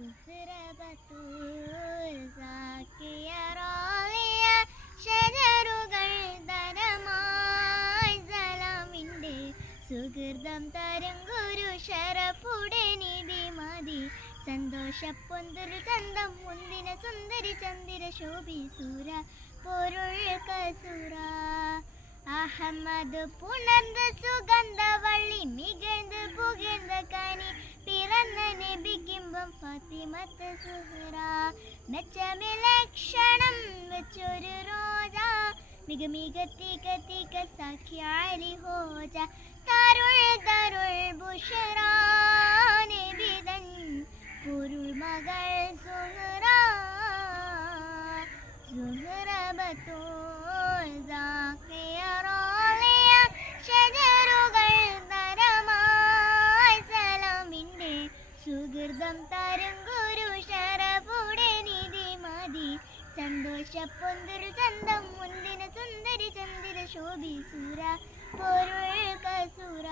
സുഹ്റബത്തുൽ സാക്കിയ റാളിയ ഷജറുകൾ തരമായി സലാമിൻ്റെ സുഹൃതം തരും ഗുരു ഷറഫുടെ നിധി മതി സന്തോഷപ്പൊന്തൊരു ചന്തം മുന്തിന സുന്ദരി ചന്ദിര ശോഭി സൂര പൊരുൾ കസുര അഹമ്മദ് പുണർന്ന സുഗന്ധവള്ളി മികഴ്ന്ന് പുകഴ്ന്ന കനി പിറന്ന നബിക്കിമ്പം ഫാത്തിമത്ത് സുഹ്റ മെച്ചമിലക്ഷണം വെച്ചൊരു റോജ മിക മിക തീക തീക സാഖി അലി ഹോജ തരുൾ തരുൾ ബുഷറ നബിതൻ പൊരുൾ മകൾ സുഹ്റ സുഹ്റബത്തുൽ സാഖിയ റാളിയ ഷജറുകൾ തരമായി സലാമിൻ്റെ സുഹൃതം തരും ഗുരു ഷറഫുടെ നിധി മതി സന്തോഷപ്പൊന്തൊരു ചന്തം മുന്തിന സുന്ദരി ചന്ദിര ശോഭി സൂര പൊരുൾ കസുര